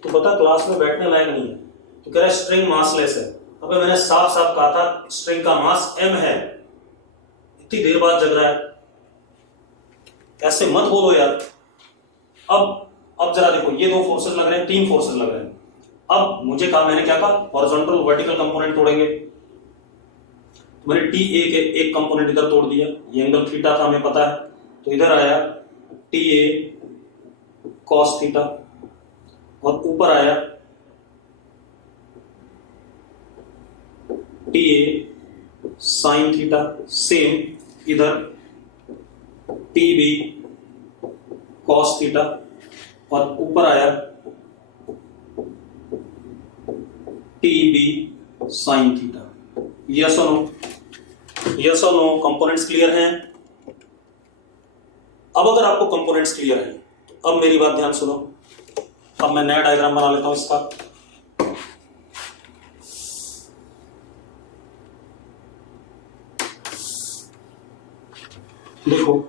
तो पता क्लास में बैठने लायक नहीं है, तो कह रहा है स्ट्रिंग मासलेस है। अबे मैंने साफ साफ कहा था स्ट्रिंग का मास m है, इतनी देर बाद जग रहा है, ऐसे मत बोलो यार। अब जरा देखो, ये दो फोर्सेस लग रहे हैं, तीन फोर्सेस लग रहे हैं। अब मुझे कहा, मैंने क्या कहा, हॉरिजॉन्टल वर्टिकल कंपोनेंट तोड़ेंगे। तो मैंने टी ए के एक कंपोनेंट इधर तोड़ दिया, ये एंगल थीटा था हमें पता है, तो इधर आया टी ए कॉस थीटा और ऊपर आया T A sine theta. Same इधर टी बी कॉस थीटा और ऊपर आया T B sine theta. Yes और नो? यस और नो? कंपोनेंट्स क्लियर हैं? अब अगर आपको कंपोनेंट्स क्लियर हैं तो अब मेरी बात ध्यान सुनो। अब मैं नया डायग्राम बना लेता हूं इसका। देखो,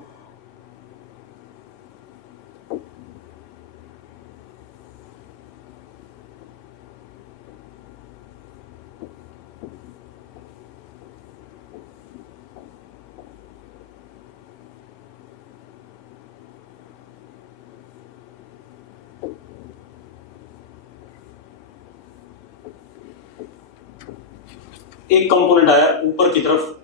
एक कंपोनेंट आया ऊपर की तरफ,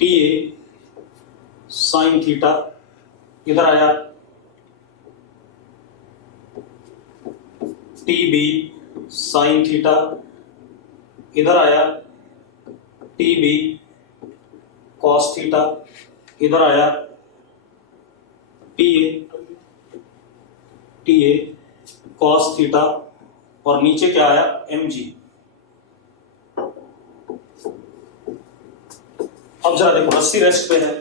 टी ए साइन थीटा, इधर आया टी बी साइन थीटा, इधर आया टी बी कॉस थीटा, इधर आया टी ए कॉस थीटा और नीचे क्या आया, एम जी। अब जरा देखो, रस्सी रेस्ट पे है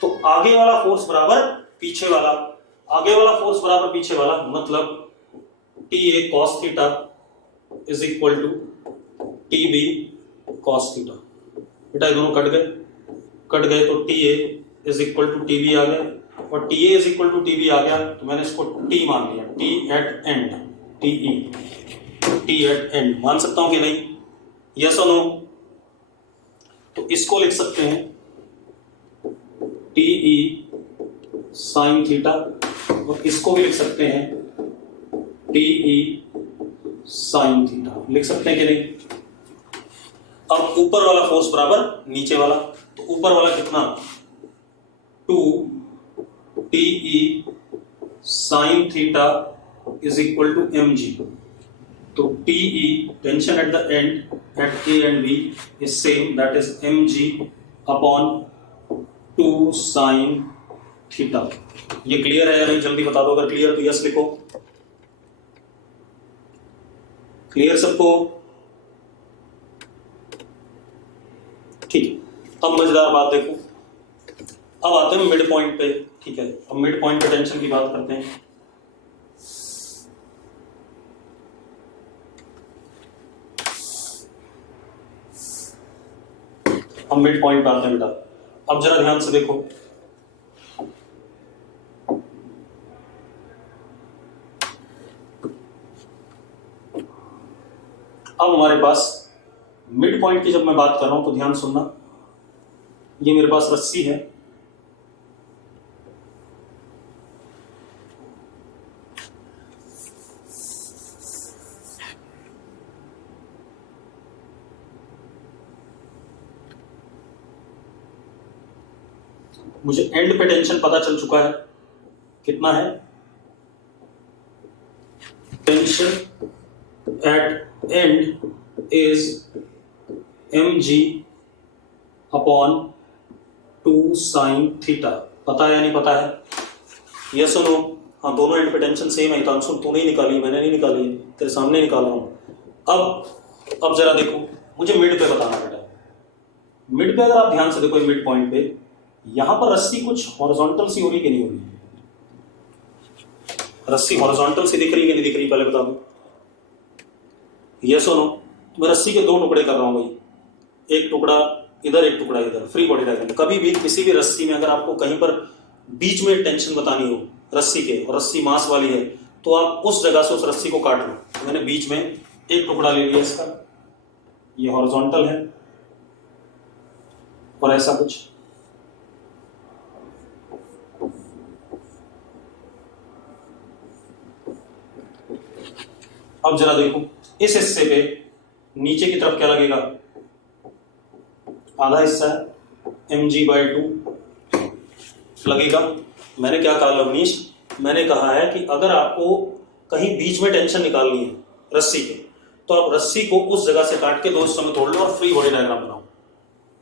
तो आगे वाला फोर्स बराबर पीछे वाला, आगे वाला फोर्स बराबर पीछे वाला, मतलब T A cos theta is equal to T B cos theta. बेटा ये दोनों कट गए तो T A is equal to T B आ गया और T A is equal to T B आ गया, तो मैंने इसको टी मान लिया, T at end, T E, T at end मान सकता हूं कि नहीं? यस और नो? तो इसको लिख सकते हैं टी ई साइन थीटा और इसको भी लिख सकते हैं टी ई साइन थीटा। लिख सकते हैं कि नहीं? अब ऊपर वाला फोर्स बराबर नीचे वाला, तो ऊपर वाला कितना, 2 T E sine theta is equal to m g. तो T E tension at the end at A end B is same, that is M G upon 2 sine theta. ये क्लियर है या नहीं? जल्दी बता दो, अगर क्लियर तो यस लिखो। क्लियर सबको? ठीक, अब मजेदार बात देखो, अब आते हैं मिड पॉइंट पे। ठीक है, अब मिड पॉइंट पे टेंशन की बात करते हैं। हम मिड पॉइंट पे आते हैं बेटा। अब जरा ध्यान से देखो, अब हमारे पास मिड पॉइंट की जब मैं बात कर रहा हूं तो ध्यान सुनना, ये मेरे पास रस्सी है, मुझे एंड पे टेंशन पता चल चुका है, कितना है tension at end is M G upon 2 sine theta. पता है या नहीं पता है? यस और नो? हाँ, दोनों एंड पे टेंशन सेम है। तो तूने ही निकाली, मैंने नहीं निकाली, तेरे सामने निकाला हूं। अब जरा देखो, मुझे मिड पे बताना बेटा, मिड पे अगर आप ध्यान से देखो मिड पॉइंट पे, यहां पर रस्सी कुछ हॉरिजॉन्टल सी हो रही कि नहीं हो रही? रस्सी हॉरिजॉन्टल सी दिख रही कि नहीं दिख रही, पहले बता दो, यस और नो। तो मैं रस्सी के दो टुकड़े कर रहा हूं भाई, एक टुकड़ा इधर एक टुकड़ा इधर, फ्री बॉडी डायग्राम। कभी भी किसी भी रस्सी में अगर आपको कहीं पर बीच में टेंशन बतानी हो रस्सी के, और रस्सी मास वाली है, तो आप उस जगह से उस रस्सी को काट लो। तो मैंने बीच में एक टुकड़ा ले लिया इसका, ये हॉरिजॉन्टल है और ऐसा कुछ। अब जरा देखो इस हिस्से पे नीचे की तरफ क्या लगेगा, आधा हिस्सा है mg/2 लगेगा। मैंने क्या कहा लवनीश, मैंने कहा है कि अगर आपको कहीं बीच में टेंशन निकालनी है रस्सी के, तो आप रस्सी को उस जगह से काट के दो हिस्सों में तोड़ लो और फ्री बॉडी डायग्राम बनाओ,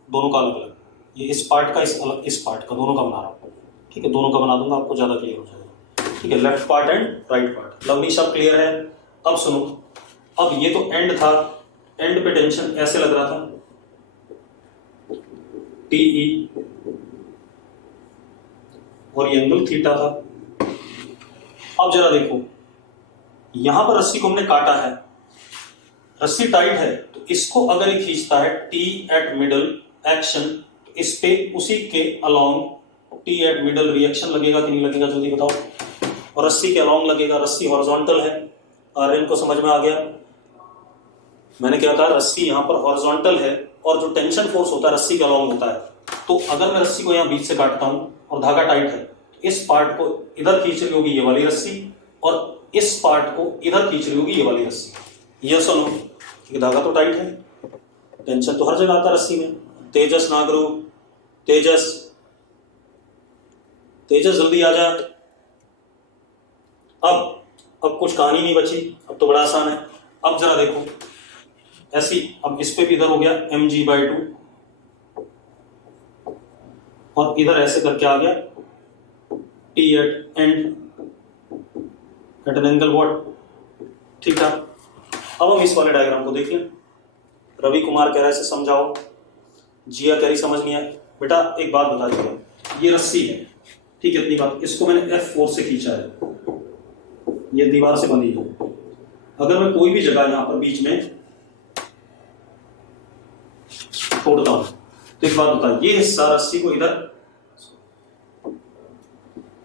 दोनों का अलग अलग। ये इस पार्ट का इस पार्ट का दोनों का बना रहा हूं, ठीक है, दोनों का बना दूंगा, आपको ज्यादा क्लियर हो जाएगा। ठीक है, left part and right part. Lavnish अब क्लियर है? अब सुनो, अब ये तो एंड था, एंड पे टेंशन ऐसे लग रहा था TE, और ये एंगल थीटा था। अब जरा देखो यहां पर रस्सी को हमने काटा है, रस्सी टाइट है, तो इसको अगर ये खींचता है T एट मिडल एक्शन, तो इस पे उसी के along T eight middle reaction लगेगा कि नहीं लगेगा, जल्दी बताओ। और रस्सी के अलोंग लगेगा, रस्सी हॉरिजॉन्टल है, आर्यन को समझ में आ गया? मैंने क्या कहा, रस्सी यहां पर हॉरिजॉन्टल है और जो टेंशन फोर्स होता है रस्सी के अलोंग होता है। तो अगर मैं रस्सी को यहां बीच से काटता हूं और धागा टाइट है, तो इस पार्ट को इधर खींच रही होगी ये वाली रस्सी, और इस पार्ट को इधर खींच रही होगी ये वाली रस्सी। यस और नो? क्योंकि धागा तो टाइट है, टेंशन तो हर जगह आता है रस्सी में। तेजस नागरू, तेजस तेजस जल्दी आ जा। अब कुछ कहानी नहीं बची, अब तो बड़ा आसान है। अब जरा देखो ऐसी, अब इस पे भी इधर हो गया mg/2 और इधर ऐसे करके आ गया T at end at an angle what, ठीक है। अब हम इस वाले डायग्राम को देख लें। रवि कुमार कह रहा है इसे समझाओ, जिया कह रही समझ नहीं आया। बेटा एक बात बता दीजिए, ये रस्सी है, ठीक है, इतनी बात, इसको मैंने F4 से खींचा है, ये दीवार से बंधी है। अगर मैं कोई भी जगह यहां पर बीच में तोड़ता हूं, तो एक बात बता, ये हिस्सा रस्सी को इधर,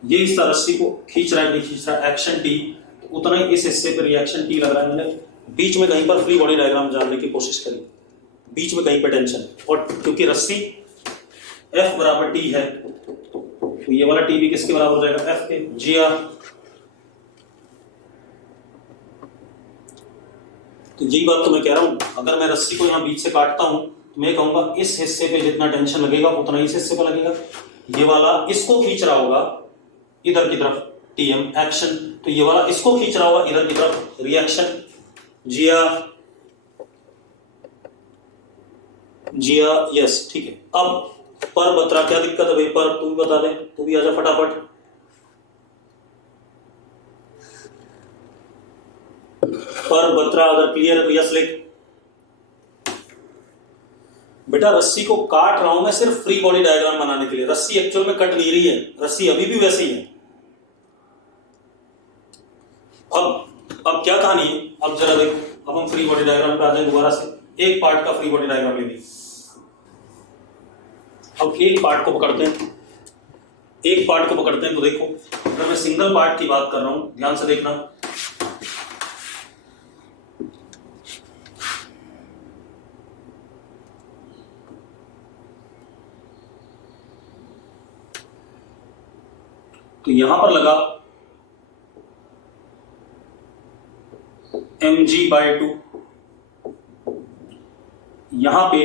ये हिस्सा रस्सी को खींच रहा है नहीं खींच रहा है, एक्शन T, तो उतना ही इस हिस्से पर रिएक्शन T लग रहा है। मैंने बीच में कहीं पर फ्री बॉडी डायग्राम जानने की कोशिश करी, बीच में कहीं पर टेंशन, और क्योंकि रस्सी F बराबर T है, तो ये वाला T भी किसके बराबर हो जाएगा, F के। जी हाँ, तो यही बात तो मैं कह रहा हूं, अगर मैं रस्सी को यहां बीच से काटता हूं, तो मैं कहूंगा इस हिस्से पे जितना टेंशन लगेगा उतना इस हिस्से पे लगेगा। ये वाला इसको खींच रहा होगा इधर की तरफ, TM एक्शन, तो ये वाला इसको खींच रहा होगा इधर की तरफ, रिएक्शन। जिया, जिया, यस, ठीक है। अब पर बत्रा क्या दिक्कत है भाई, पर तू भी बता दे, तू भी आजा फटाफट। पर बत्रा अगर क्लियर है तो यस लिख। बेटा रस्सी को काट रहा हूं मैं सिर्फ फ्री बॉडी डायग्राम बनाने के लिए, रस्सी एक्चुअल में कट नहीं रही है, रस्सी अभी भी वैसी है। अब क्या कहानी है, अब जरा देखो, अब हम फ्री बॉडी डायग्राम पे आ जाए दोबारा से, एक पार्ट का फ्री बॉडी डायग्राम लेंगे। अब एक पार्ट को पकड़ते हैं, एक पार्ट को पकड़ते हैं, तो देखो अगर मैं सिंगल पार्ट की बात कर रहा हूं, ध्यान से देखना, तो यहां पर लगा mg/2, यहां पे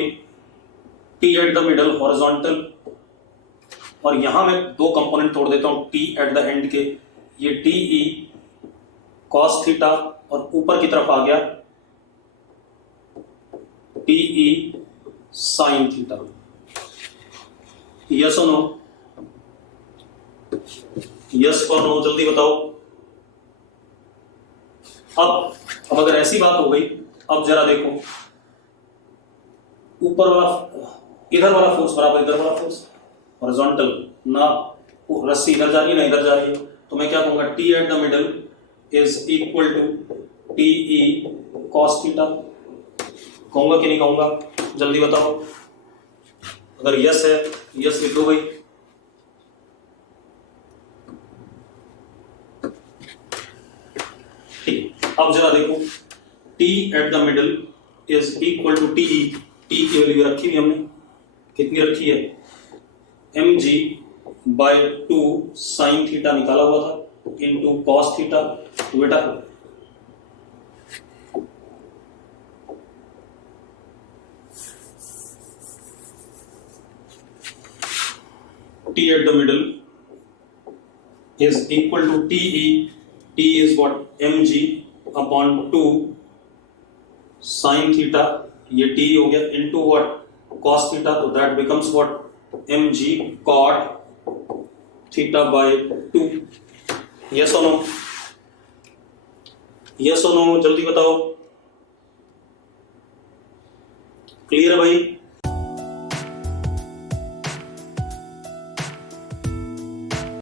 T eight the middle horizontal, और यहां मैं दो कंपोनेंट तोड़ देता हूं T एट द एंड के, ये TE cos थीटा, और ऊपर की तरफ आ गया TE sin थीटा। यस और नो, यस और नो, जल्दी बताओ। अब अगर ऐसी बात हो गई, अब जरा देखो ऊपर वाला इधर वाला फोर्स बराबर इधर वाला फोर्स, हॉरिजॉन्टल ना, रस्सी इधर जा रही है ना इधर जा रही है, तो मैं क्या कहूंगा, T at the middle is equal to T e cos theta. कहूंगा कि नहीं कहूंगा, जल्दी बताओ। अगर यस है यस लिख दो भाई, ठीक। अब जरा देखो, T at the middle is equal to T E, T की वैल्यू रखी हुई हमने, कितनी रखी है, M G by 2 sine theta निकाला हुआ था इनटू कॉस थीटा। तो बेटा T at the middle is equal to TE. T is what, mg upon 2 sin theta, ये T हो गया, into what, cos theta, तो that becomes what, mg cot theta by 2। yes or no, yes or no, जल्दी बताओ। क्लियर है भाई?